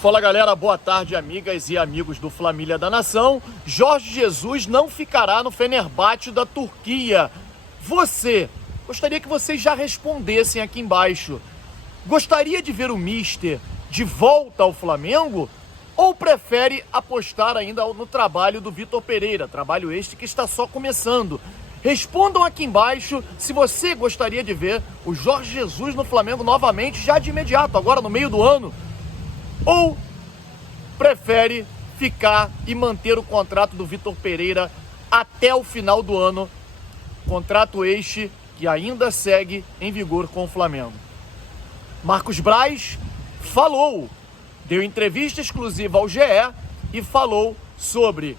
Fala galera, boa tarde amigas e amigos do Flamília da Nação. Jorge Jesus não ficará no Fenerbahçe da Turquia. Gostaria que vocês já respondessem aqui embaixo. Gostaria de ver o Mister de volta ao Flamengo? Ou prefere apostar ainda no trabalho do Vitor Pereira? Trabalho este que está só começando. Respondam aqui embaixo se você gostaria de ver o Jorge Jesus no Flamengo novamente já de imediato, agora no meio do ano. Ou prefere ficar e manter o contrato do Vitor Pereira até o final do ano, contrato este que ainda segue em vigor com o Flamengo. Marcos Braz falou, deu entrevista exclusiva ao GE e falou sobre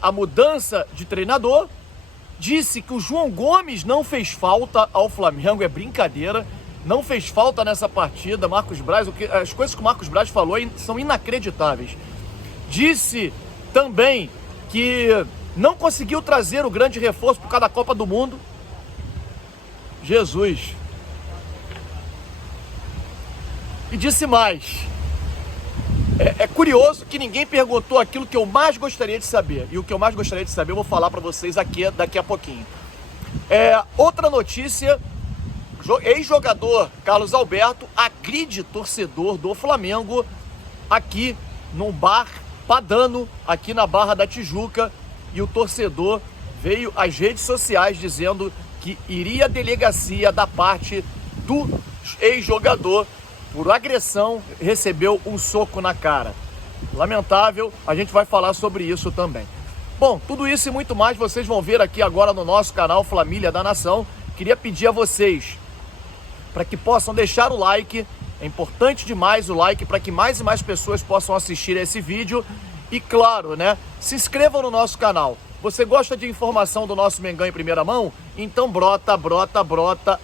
a mudança de treinador, disse que o João Gomes não fez falta ao Flamengo, é brincadeira, não fez falta nessa partida. Marcos Braz, as coisas que o Marcos Braz falou são inacreditáveis. Disse também que não conseguiu trazer o grande reforço por causa da Copa do Mundo. Jesus. E disse mais. É curioso que ninguém perguntou aquilo que eu mais gostaria de saber. E o que eu mais gostaria de saber eu vou falar para vocês aqui daqui a pouquinho. Outra notícia. Ex-jogador Carlos Alberto agride torcedor do Flamengo aqui num bar Padano, aqui na Barra da Tijuca, e o torcedor veio às redes sociais dizendo que iria à delegacia da parte do ex-jogador por agressão, recebeu um soco na cara. Lamentável, a gente vai falar sobre isso também. Bom, tudo isso e muito mais vocês vão ver aqui agora no nosso canal Flamília da Nação. Queria pedir a vocês para que possam deixar o like, é importante demais o like para que mais e mais pessoas possam assistir a esse vídeo. E claro, né, se inscrevam no nosso canal. Você gosta de informação do nosso Mengão em primeira mão? Então brota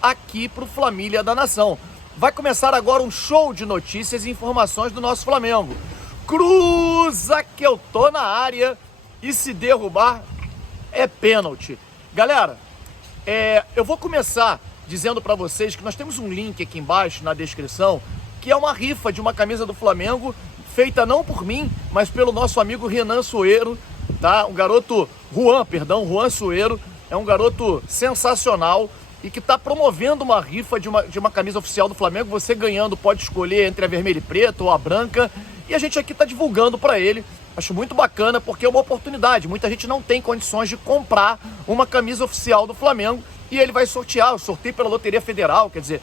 aqui pro Flamília da Nação. Vai começar agora um show de notícias e informações do nosso Flamengo. Cruza que eu tô na área e se derrubar é pênalti. Galera, eu vou começar dizendo para vocês que nós temos um link aqui embaixo na descrição, que é uma rifa de uma camisa do Flamengo, feita não por mim, mas pelo nosso amigo Renan Soeiro, tá? Juan Soeiro, é um garoto sensacional e que está promovendo uma rifa de uma camisa oficial do Flamengo. Você ganhando pode escolher entre a vermelha e preta ou a branca, e a gente aqui está divulgando para ele. Acho muito bacana porque é uma oportunidade. Muita gente não tem condições de comprar uma camisa oficial do Flamengo e ele vai sortear. Eu sorteio pela Loteria Federal, quer dizer,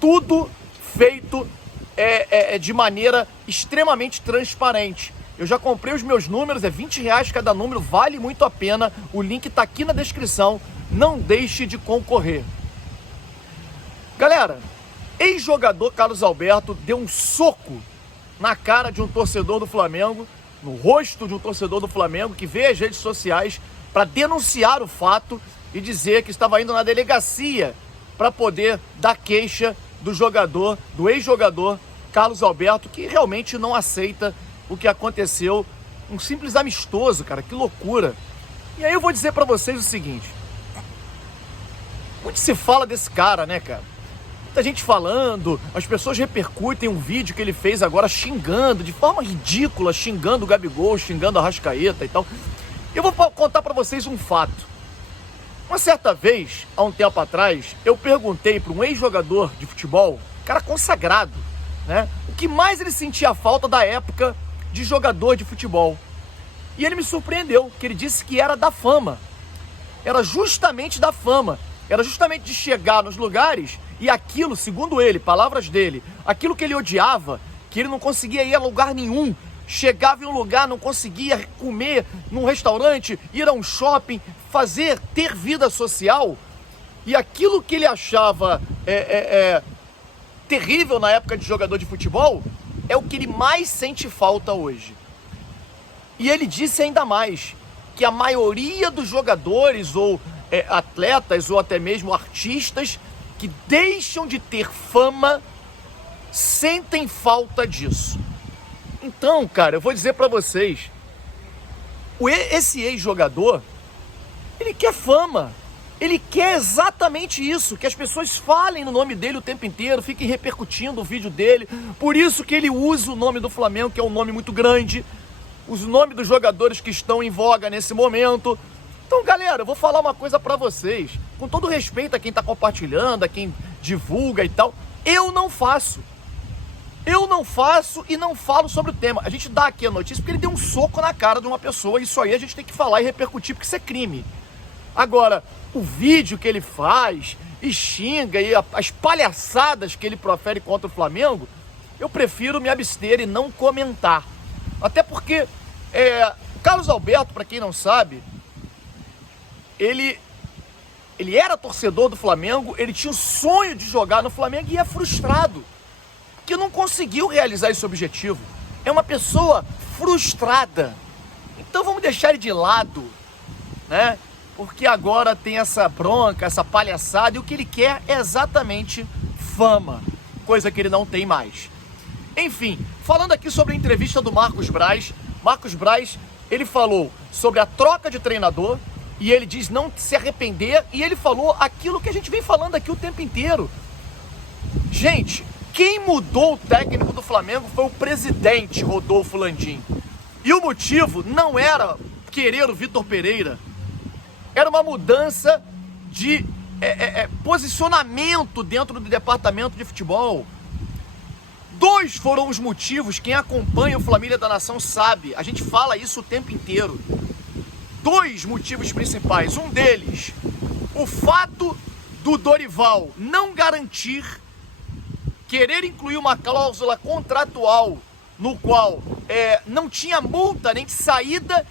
tudo feito de maneira extremamente transparente. Eu já comprei os meus números, é R$20 cada número, vale muito a pena. O link está aqui na descrição, não deixe de concorrer. Galera, ex-jogador Carlos Alberto deu um soco na cara de um torcedor do Flamengo, no rosto de um torcedor do Flamengo, que veio às redes sociais para denunciar o fato e dizer que estava indo na delegacia para poder dar queixa do ex-jogador Carlos Alberto, que realmente não aceita o que aconteceu, um simples amistoso, cara, que loucura. E aí eu vou dizer para vocês o seguinte, muito se fala desse cara, né, cara? Muita gente falando, as pessoas repercutem um vídeo que ele fez agora xingando, de forma ridícula, xingando o Gabigol, xingando a Arrascaeta e tal. Eu vou contar para vocês um fato. Uma certa vez, há um tempo atrás, eu perguntei para um ex-jogador de futebol, cara consagrado, né, o que mais ele sentia falta da época de jogador de futebol. E ele me surpreendeu, que ele disse que era da fama. Era justamente da fama. Era justamente de chegar nos lugares e aquilo, segundo ele, palavras dele, aquilo que ele odiava, que ele não conseguia ir a lugar nenhum, chegava em um lugar, não conseguia comer num restaurante, ir a um shopping, ter vida social, e aquilo que ele achava terrível na época de jogador de futebol, é o que ele mais sente falta hoje. E ele disse ainda mais, que a maioria dos jogadores ou atletas ou até mesmo artistas que deixam de ter fama sentem falta disso. Então, cara, eu vou dizer pra vocês, esse ex-jogador, ele quer fama, Ele quer exatamente isso, que as pessoas falem no nome dele o tempo inteiro, fiquem repercutindo o vídeo dele. Por isso que ele usa o nome do Flamengo, que é um nome muito grande, os nomes dos jogadores que estão em voga nesse momento. Então, galera, eu vou falar uma coisa pra vocês, com todo respeito a quem tá compartilhando, a quem divulga e tal, eu não faço e não falo sobre o tema. A gente dá aqui a notícia porque ele deu um soco na cara de uma pessoa, e isso aí a gente tem que falar e repercutir, porque isso é crime. Agora, o vídeo que ele faz e xinga, e as palhaçadas que ele profere contra o Flamengo, eu prefiro me abster e não comentar. Até porque Carlos Alberto, para quem não sabe, ele era torcedor do Flamengo, ele tinha o sonho de jogar no Flamengo e é frustrado, que não conseguiu realizar esse objetivo. É uma pessoa frustrada. Então vamos deixar ele de lado, né? Porque agora tem essa bronca, essa palhaçada, e o que ele quer é exatamente fama, coisa que ele não tem mais. Enfim, falando aqui sobre a entrevista do Marcos Braz, ele falou sobre a troca de treinador, e ele diz não se arrepender, e ele falou aquilo que a gente vem falando aqui o tempo inteiro. Gente, quem mudou o técnico do Flamengo foi o presidente Rodolfo Landim. E o motivo não era querer o Vitor Pereira, era uma mudança de posicionamento dentro do departamento de futebol. Dois foram os motivos, quem acompanha o Família da Nação sabe, a gente fala isso o tempo inteiro. Dois motivos principais, um deles, o fato do Dorival não querer incluir uma cláusula contratual no qual não tinha multa nem de saída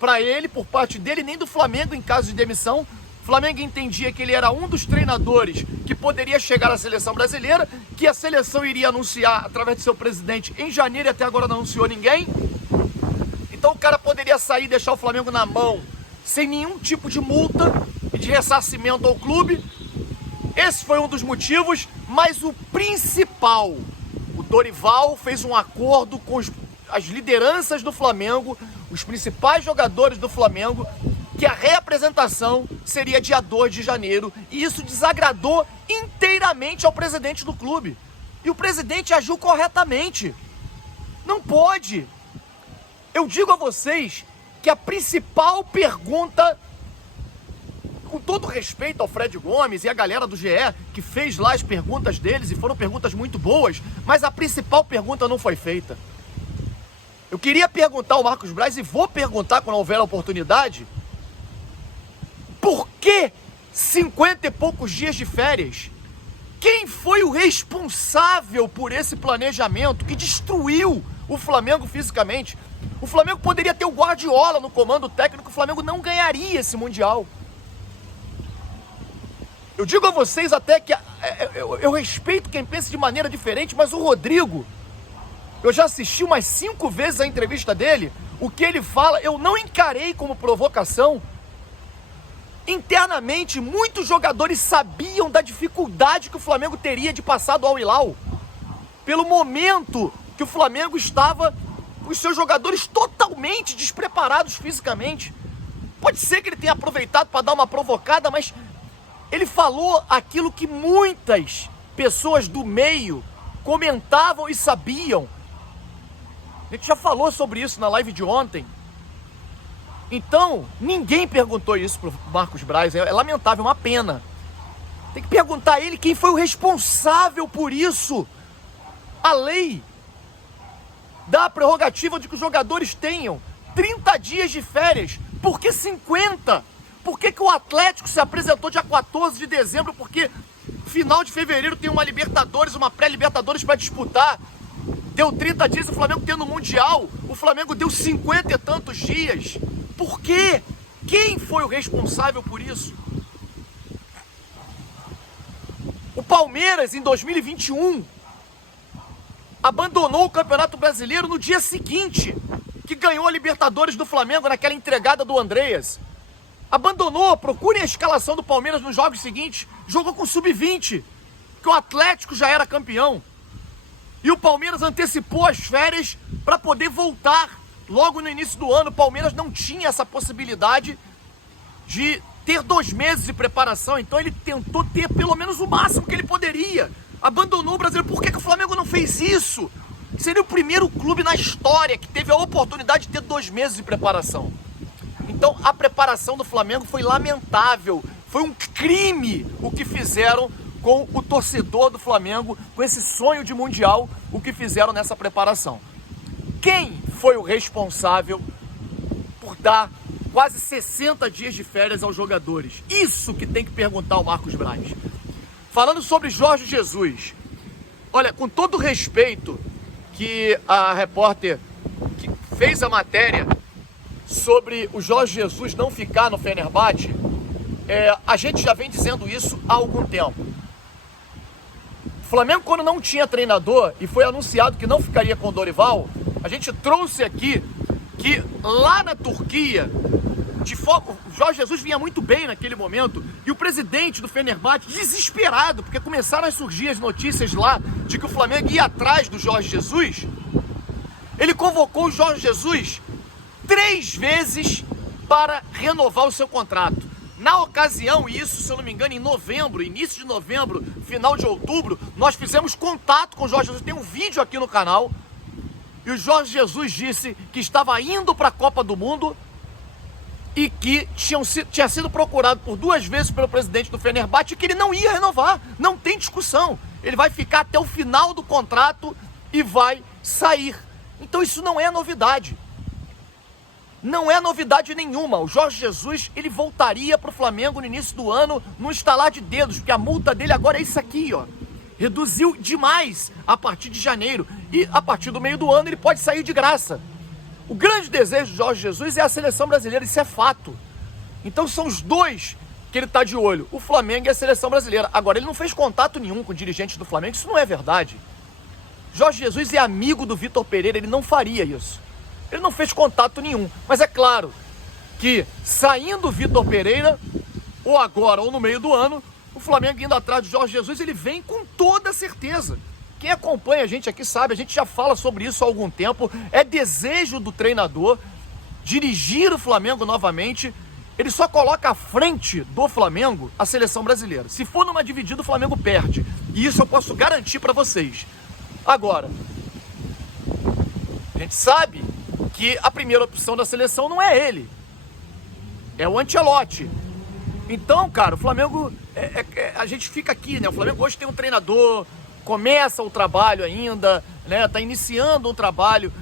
para ele, por parte dele, nem do Flamengo em caso de demissão. O Flamengo entendia que ele era um dos treinadores que poderia chegar à seleção brasileira, que a seleção iria anunciar através de seu presidente em janeiro, e até agora não anunciou ninguém. Então o cara poderia sair e deixar o Flamengo na mão, sem nenhum tipo de multa e de ressarcimento ao clube. Esse foi um dos motivos, mas o principal, o Dorival fez um acordo com as lideranças do Flamengo, os principais jogadores do Flamengo, que a reapresentação seria dia 2 de janeiro, e isso desagradou inteiramente ao presidente do clube. E o presidente agiu corretamente. Não pode. Eu digo a vocês que a principal pergunta, com todo respeito ao Fred Gomes e a galera do GE, que fez lá as perguntas deles, e foram perguntas muito boas, mas a principal pergunta não foi feita. Eu queria perguntar ao Marcos Braz, e vou perguntar quando houver a oportunidade, por que 50 e poucos dias de férias? Quem foi o responsável por esse planejamento que destruiu o Flamengo fisicamente? O Flamengo poderia ter o Guardiola no comando técnico, o Flamengo não ganharia esse Mundial. Eu digo a vocês até que eu respeito quem pensa de maneira diferente, mas o Rodrigo, eu já assisti umas 5 vezes a entrevista dele, o que ele fala eu não encarei como provocação. Internamente, muitos jogadores sabiam da dificuldade que o Flamengo teria de passar do Al Hilal, pelo momento que o Flamengo estava com os seus jogadores totalmente despreparados fisicamente. Pode ser que ele tenha aproveitado para dar uma provocada, mas ele falou aquilo que muitas pessoas do meio comentavam e sabiam. A gente já falou sobre isso na live de ontem. Então, ninguém perguntou isso pro Marcos Braz, é lamentável, uma pena. Tem que perguntar a ele quem foi o responsável por isso. A lei dá a prerrogativa de que os jogadores tenham 30 dias de férias. Por que 50? Por que o Atlético se apresentou dia 14 de dezembro? Porque final de fevereiro tem uma Libertadores, uma pré-Libertadores para disputar. Deu 30 dias, o Flamengo tendo o Mundial. O Flamengo deu 50 e tantos dias. Por quê? Quem foi o responsável por isso? O Palmeiras, em 2021, abandonou o Campeonato Brasileiro no dia seguinte que ganhou a Libertadores do Flamengo naquela entregada do Andreas. Abandonou, procurem a escalação do Palmeiras nos jogos seguintes, jogou com sub-20, que o Atlético já era campeão. E o Palmeiras antecipou as férias para poder voltar logo no início do ano. O Palmeiras não tinha essa possibilidade de ter 2 meses de preparação. Então ele tentou ter pelo menos o máximo que ele poderia. Abandonou o brasileiro. Por que o Flamengo não fez isso? Seria o primeiro clube na história que teve a oportunidade de ter 2 meses de preparação. Então a preparação do Flamengo foi lamentável. Foi um crime o que fizeram com o torcedor do Flamengo, com esse sonho de mundial, o que fizeram nessa preparação. Quem foi o responsável por dar quase 60 dias de férias aos jogadores? Isso que tem que perguntar o Marcos Braz. Falando sobre Jorge Jesus, olha, com todo o respeito que a repórter que fez a matéria sobre o Jorge Jesus não ficar no Fenerbahçe, a gente já vem dizendo isso há algum tempo. O Flamengo, quando não tinha treinador e foi anunciado que não ficaria com o Dorival, a gente trouxe aqui que lá na Turquia, o Jorge Jesus vinha muito bem naquele momento, e o presidente do Fenerbahçe, desesperado, porque começaram a surgir as notícias lá de que o Flamengo ia atrás do Jorge Jesus, ele convocou o Jorge Jesus 3 vezes para renovar o seu contrato. Na ocasião, isso, se eu não me engano, em novembro, início de novembro, final de outubro, nós fizemos contato com o Jorge Jesus. Tem um vídeo aqui no canal. E o Jorge Jesus disse que estava indo para a Copa do Mundo e que tinha sido procurado por 2 vezes pelo presidente do Fenerbahçe e que ele não ia renovar. Não tem discussão. Ele vai ficar até o final do contrato e vai sair. Então isso não é novidade. Não é novidade nenhuma. O Jorge Jesus, ele voltaria para o Flamengo no início do ano, no estalar de dedos, porque a multa dele agora é isso aqui, ó. Reduziu demais a partir de janeiro. E a partir do meio do ano ele pode sair de graça. O grande desejo de Jorge Jesus é a seleção brasileira, isso é fato. Então são os dois que ele está de olho, o Flamengo e a seleção brasileira. Agora, ele não fez contato nenhum com dirigentes do Flamengo, isso não é verdade. Jorge Jesus é amigo do Vitor Pereira, ele não faria isso. Ele não fez contato nenhum, mas é claro que saindo o Vitor Pereira, ou agora ou no meio do ano, o Flamengo indo atrás de Jorge Jesus, ele vem com toda certeza. Quem acompanha a gente aqui sabe, a gente já fala sobre isso há algum tempo, é desejo do treinador dirigir o Flamengo novamente. Ele só coloca à frente do Flamengo a seleção brasileira. Se for numa dividida, o Flamengo perde, e isso eu posso garantir para vocês. Agora, a gente sabe que a primeira opção da seleção não é ele, é o Ancelotti. Então, cara, o Flamengo, a gente fica aqui, né? O Flamengo hoje tem um treinador, começa o trabalho ainda, né? Tá iniciando um trabalho.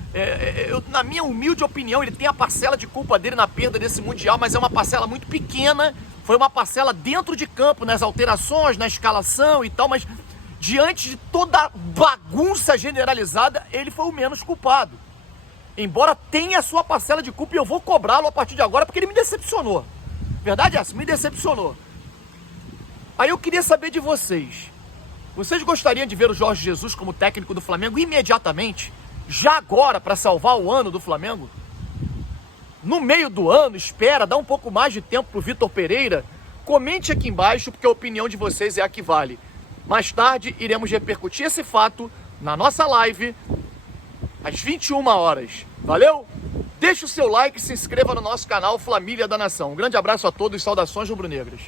Na minha humilde opinião, ele tem a parcela de culpa dele na perda desse Mundial, mas é uma parcela muito pequena. Foi uma parcela dentro de campo, nas alterações, na escalação e tal, mas diante de toda a bagunça generalizada, ele foi o menos culpado. Embora tenha a sua parcela de culpa, e eu vou cobrá-lo a partir de agora, porque ele me decepcionou. Verdade é essa, me decepcionou. Aí eu queria saber de vocês. Vocês gostariam de ver o Jorge Jesus como técnico do Flamengo imediatamente? Já agora, para salvar o ano do Flamengo? No meio do ano, espera, dá um pouco mais de tempo para o Vitor Pereira? Comente aqui embaixo, porque a opinião de vocês é a que vale. Mais tarde, iremos repercutir esse fato na nossa live, às 21 horas. Valeu? Deixe o seu like e se inscreva no nosso canal Família da Nação. Um grande abraço a todos e saudações rubro-negras.